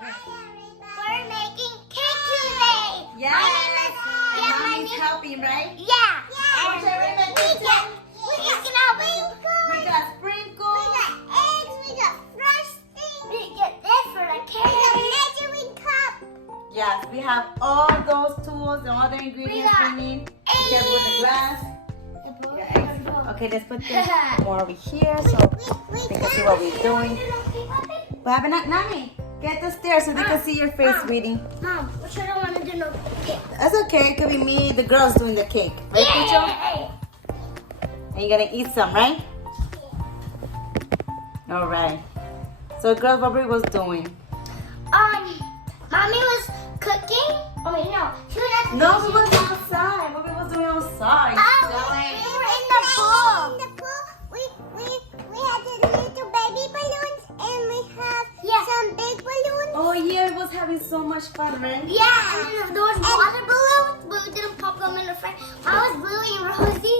We're making cake today. Yes. And my mommy's name- helping, right? Yeah. What's your favorite pizza? We got sprinkles. We got eggs. We got frosting. We get this for the cake. We got measuring cup. Yes, we have all those tools and all the ingredients we need. Be careful with the glass. Yeah, eggs. Okay, let's put this more over here so they can see what we're doing. What happened, Nani? Get the stairs so they can see your face reading. Mom, which I don't want to do no cake. That's okay. It could be me, the girls doing the cake. Right, Picho? And you're gonna eat some, right? All right. So, girls, what we was doing? Mommy was cooking. Oh wait, no, she was at the No, we was outside. What we was doing outside? we were in the pool. In the pool, we had the little baby balloons, and we have some big balloons. Oh yeah, we was having so much fun, right? Yeah, and then there was water balloons, but we didn't pop them in the frame. Mine was blue and rosy.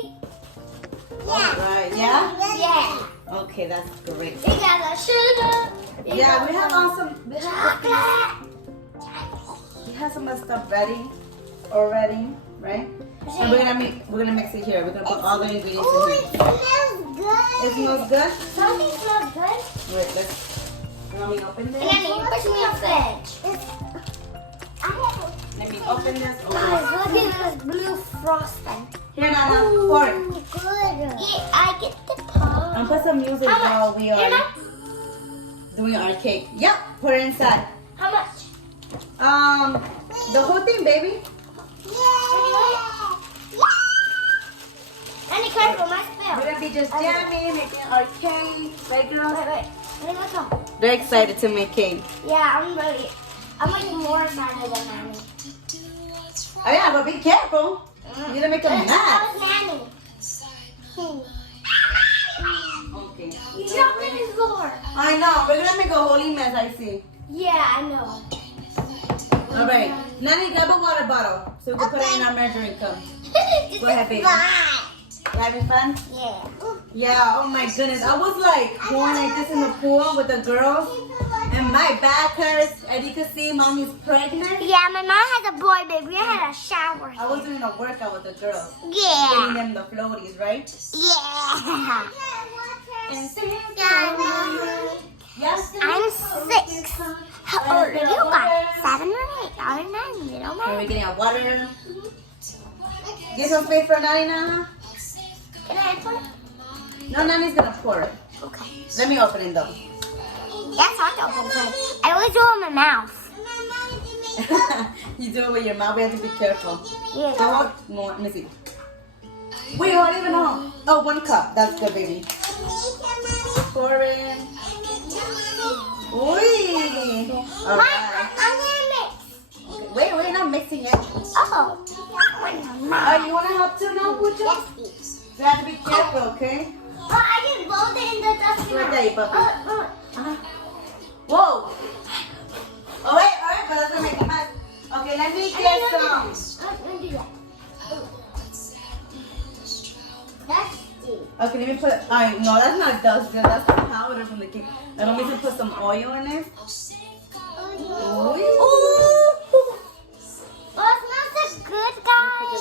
All right. Yeah. Yeah. Okay, that's great. We got the sugar. Yeah, we have awesome. chocolate. We have some of the stuff ready already, right? And we're gonna mix it here. We're gonna put all the ingredients Oh, in it here. smells good. It smells good. Something smells good. Wait, let me open And this. then you push me off edge. Let me open this. Guys, look at this blue frosting. Here, Nana, pour it. Good. Yeah, I get the pop. And put some music while we are doing our cake. Yep, put it inside. How much? The whole thing, baby. Any careful, my We're spill. gonna be just jamming, making our cake, right, girls? Wait. Let's go. They're excited to make cake. Yeah, I'm like more excited than Nanny. Oh yeah, but be careful. You're gonna make them mad. That was Nanny. Okay. You dropped in his floor. I know. We're gonna make a holy mess. I see. Yeah, I know. All right. Nani, grab a water bottle so we can put it in our measuring cup. Just Go ahead, baby. You having fun? Yeah. Yeah. Oh my goodness. I was like going like this in the pool with the girls, and my back hurts. As you can see, mommy's pregnant. Yeah, my mom has a boy baby. I had a shower. I was doing a workout with the girls, giving Yeah. them the floaties, right? Yeah. Yes. I'm 6. How old are you guys? 7 or 8? I don't know. You don't Okay, know. we're getting our water. Get some space for Nani, Nana. Can I pour it? No, Nani's gonna pour it. Okay. Let me open it though. That's hard to open. I always do it with my mouth. You do it with your mouth. We have to be careful. Yeah. Don't more. Let me see. Wait, I don't even know. Oh, 1 cup. That's good, baby. Pour it. Oi. All right. I'm gonna mix. Okay. Wait, we're not mixing yet. Oh. Oh, you want to help too now, Pucho? Yes, please. You have to be careful, okay? Oh, I just rolled it in the dustbin. Right there, puppy. Whoa. Oh, wait, all right, but that's gonna make a mess. Okay, let me get some. Let me do that. Dusty. Okay, let me put. No, that's not dust, girl. That's the powder from the cake. And let me just put some oil in it. Oh, it smells so good, guys.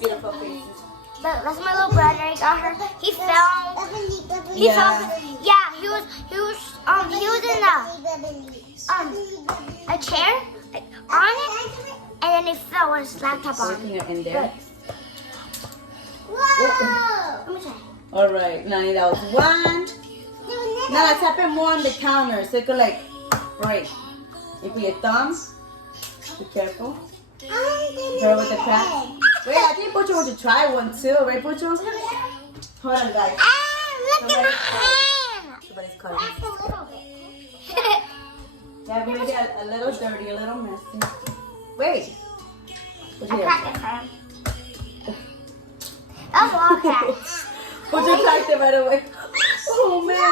Beautiful faces. But that's my little brother. I got her. He fell. He Yeah. fell. Yeah, he was in a chair like, on it, and then he fell with his laptop on. Working it in there. Whoa! Let me try. All right, Nani, that was 1. Now let's tap it more on the counter so it could like break. You put your thumb. Be careful. Throw with the crack. Wait, I think Pucho wants to try one too, right, Pucho? Hold on, guys. Ah, look at my hand. Somebody's calling. That's a little bit. Yeah, we made it a little dirty, a little messy. Wait. What's I here? cracked it for him. That's all cracked. Pucho cracked it right away. Oh man. No!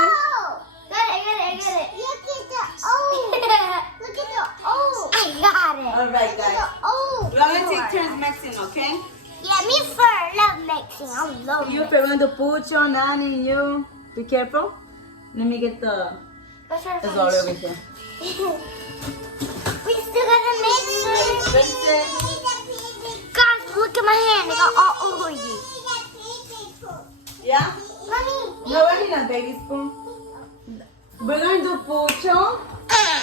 Get it. Look at the O. Look at the O. I got it. All right, guys. Oh. We're gonna take turns mixing, okay? Yeah, me first. I love mixing. I love You, mixing. Fernando, Pucho, Nani, and you. Be careful. Let me get the What's our It's all over here. We still got the mixer. Mix it. Guys, look at my hand. It got all over you. Yeah? Mommy. No, I need a baby spoon. We're gonna do pucho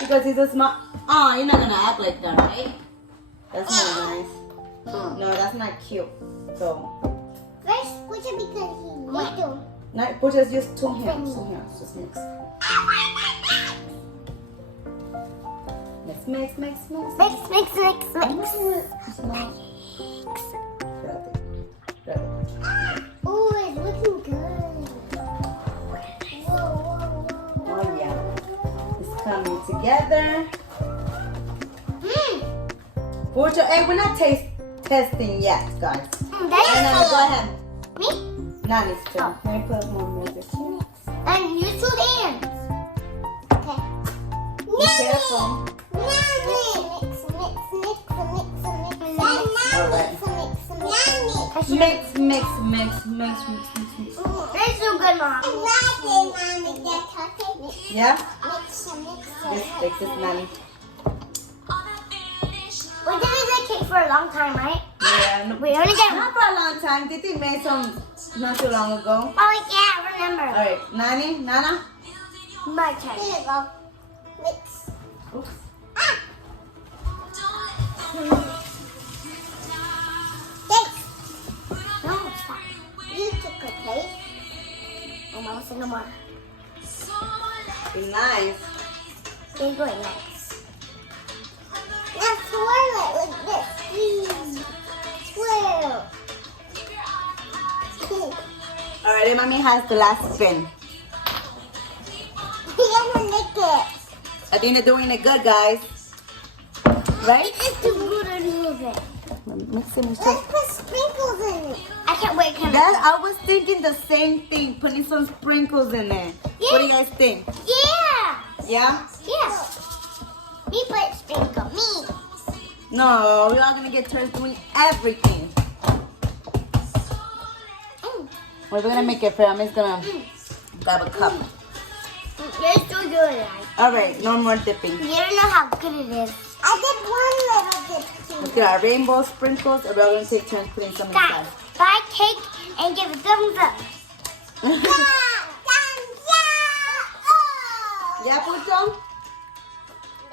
because he's a small. Oh, you're not gonna act like that, right? That's not nice. No, that's not cute. So, First, put it because he little. no, pucho is just 2 hands. 2 hands. Just mix. Let's mix. Mix. Oh, it's looking good. Whoa. Oh yeah, it's coming together. Pucho, hey, we're not testing yet, guys. That's Nani, go ahead. Me? Nani's turn. Let me put more music. And use 2 hands. Okay. Be careful. Mix. That's so good, Mom. Yeah? Mix. This is Nani. We did the cake for a long time, right? Yeah. No, We only got. not for a long time. Titi made some not too long ago. Oh yeah, I remember. Alright, Nana? My turn. Here you go. Mix. Oops. No, stop. You took a plate. Oh, Mama said no more. Be nice. You're going next. Now swirl it like this. Swirl. Alrighty, Mommy has the last spin. You're gonna lick it. I think they're doing it good, guys. Right? It's too good to move it. Mix it. Let's put sprinkles in it. I can't wait. I was thinking the same thing, putting some sprinkles in there. Yeah. What do you guys think? Yeah. Yeah? Yeah. Me put sprinkle. Me. No, we're all gonna get turns doing everything. We're gonna make it fair. I'm just gonna grab a cup. It's too good, guys. Alright, no more dipping. You don't know how good it is. I did one little dip. Let's get our rainbow sprinkles, and we're all gonna take turns putting some Guys, inside. buy cake and give a thumbs up. Yeah, Pucho?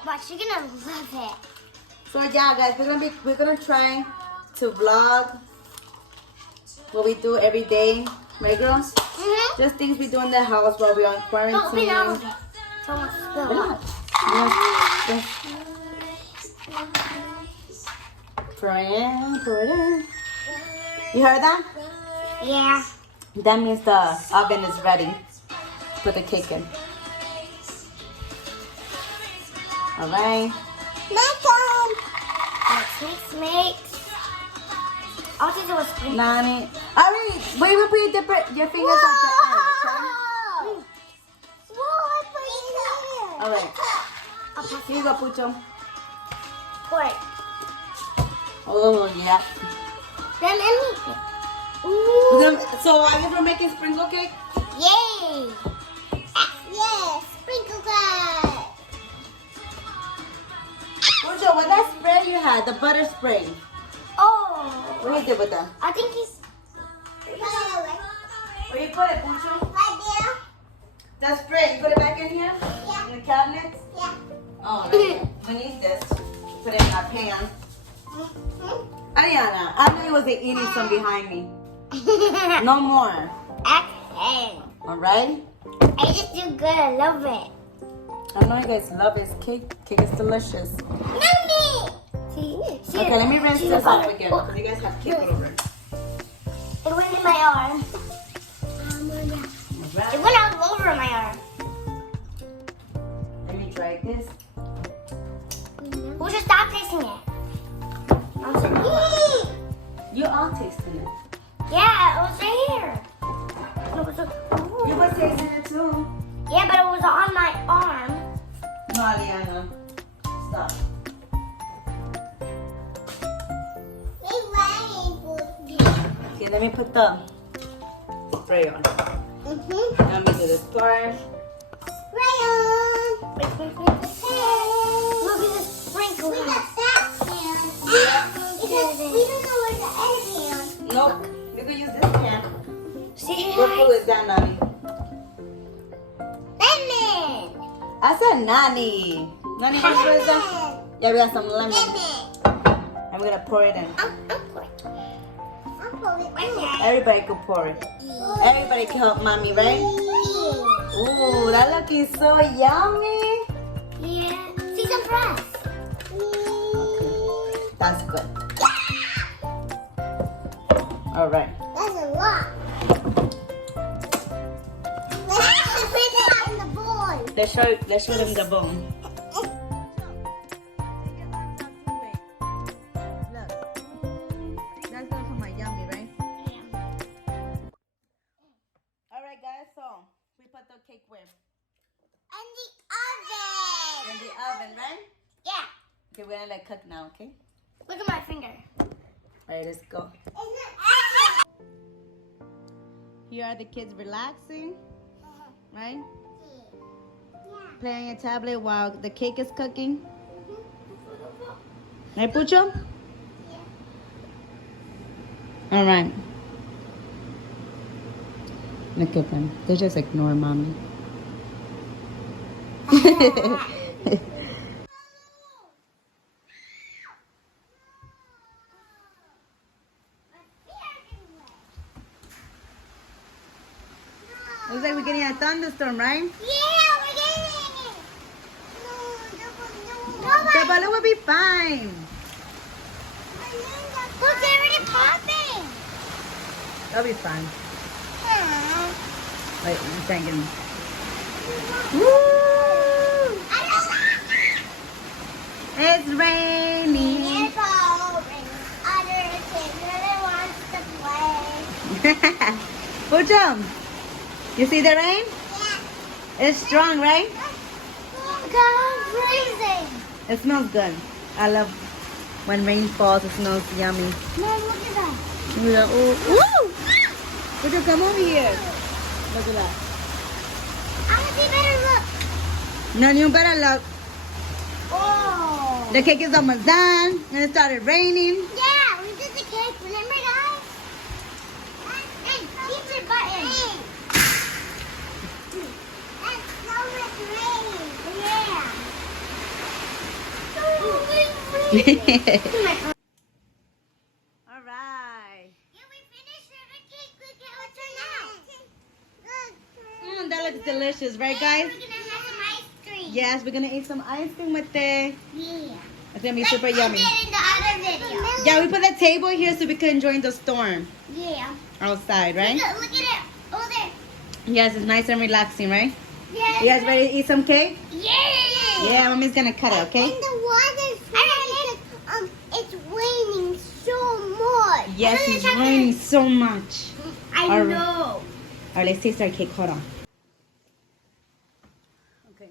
Watch, you're gonna love it. So yeah, guys, we're gonna try to vlog what we do every day, right, girls? Mm-hmm. Just things we do in the house while we're on quarantine. Don't be all of it. Don't spill it. Pour it in. You heard that? Yeah. That means the oven is ready. Put the cake in. All right. My turn. Mix. I'll take it with sprinkles. Nani. All right. Wait, you put your fingers at the end, okay? Whoa, I put it here. All right. Here you go, Pucho. Pour it. Oh, yeah. Then let me. Ooh. So I guess we're making sprinkle cake? Yay. Yes, sprinkle cut. Pucho, what that spray you had, the butter spray. Oh. What you did with that? I think he's. Where you put it, Pucho? Right there. That spray, you put it back in here? Yeah. In the cabinet? Yeah. Oh, right. We need this. Put it in our pan. Ariana, I knew you was eating some behind me. No more. Okay. Alright? I just do good. I love it. I know you guys love this cake. Cake is delicious. Mommy! See? Okay, let me rinse See this the off butter. again because you guys have cake all over. It went in my arm. It Alright. went all over my arm. Let me try this. We'll just stop tasting it. You are tasting it. Yeah, it was right here. It was You were tasting it too. yeah, but it was on my arm. No, Ariana. Stop. Okay, let me put the spray on. Let me do this part. Rayon. is that, Nani? Lemon. I said Nani. Nani, what is that? Yeah, we got some lemon. And we're gonna pour it in. I'll pour it. I'll pour it right here. Everybody could pour it. Everybody can help mommy, right? Ooh, that looking so yummy. Yeah. See some press. That's good. All right. That's a lot. Let's put it in the bowl. Let's show them the bone. Look, that's gonna come out yummy, right? All right, guys. So we put the cake where? In the oven. In the oven, right? Yeah. Okay, we're gonna let it cook now. Okay. Look at my finger. All right, let's go. Here are the kids relaxing, right? Playing a tablet while the cake is cooking. Right, Pucho? All right. Look at them. They just ignore mommy. Looks like we're getting a thunderstorm, right? Yeah, we're getting it. No, The balloon will be fine. look, they're already popping. That'll be fine. Huh. Wait, I'm thinking. I don't like It's raining. It's all raining. Other kids really wants to play. Pucho, you see the rain? Yeah. It's strong, right? Oh, God, I'm freezing. It smells good. I love when rain falls. It smells yummy. Mom, look at that. Yeah, ooh. Woo! Pucho, come over here. Look at that. I want to see better look. No, you better look. Oh. The cake is almost done, and it started raining. Yeah, we did the cake. Remember, guys? Hey, keep your button. That's so much rain. Yeah. All right. Yeah, we finished the cake. Look how it turned out. That looks delicious, right, guys? We're gonna have some ice cream. Yes, we're gonna eat some ice cream with it. Yeah. It's gonna be super yummy. I did in the other video. Yeah, we put the table here so we can enjoy the storm Yeah. outside, right? Look at it. Over there. Yes, it's nice and relaxing, right? Yeah. You guys ready to eat some cake? Yeah. Yeah, mommy's gonna cut it, okay? And the water's because it's raining so much. Yes, it's raining so much. I All right. know. All right, let's taste our cake. Hold on. Okay.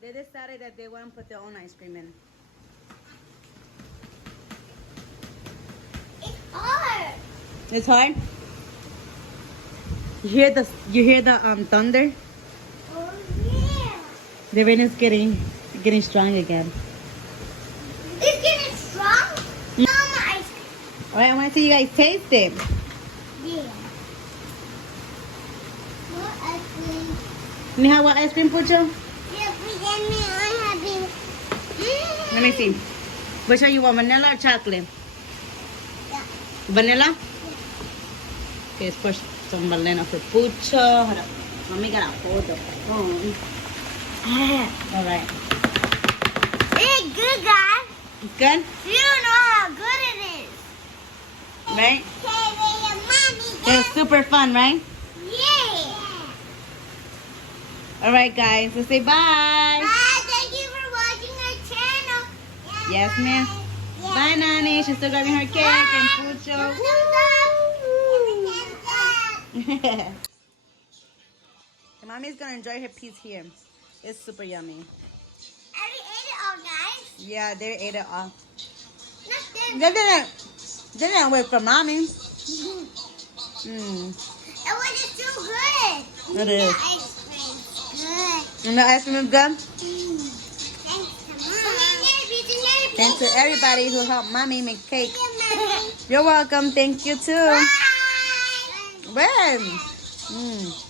They decided that they want to put their own ice cream in. It's hard. It's hard. You hear the thunder? Oh yeah. The rain is getting strong again. It's getting strong. Mama, ice cream. All right, I want to see you guys taste it. Yeah. More ice cream. You have what ice cream, Pucho? Yeah, forget me. I'm happy. Let me see. Which one you want, vanilla or chocolate? Yeah. Vanilla? Okay, let's push some vanilla for Pucho. Hold up. Mommy gotta hold the phone. All right. It's good, guys. It's good? You don't know how good it is. Right? Okay, mommy. It's super fun, right? Yeah. All right, guys. Let's say bye. Bye. Thank you for watching our channel. Yes, ma'am. Yeah. Bye, Nani. She's still grabbing her cake and Pucho. And Mommy's gonna enjoy her piece here. It's super yummy. I already ate it all, guys. Yeah, they ate it all. Not them. They didn't wait for Mommy. It was just too good. It is. The ice cream. Good. And the ice cream is good? Thanks Thanks to Mom. to everybody who helped Mommy make cake. Thank you, Mommy. You're welcome. Thank you too. Bye. When? Mm.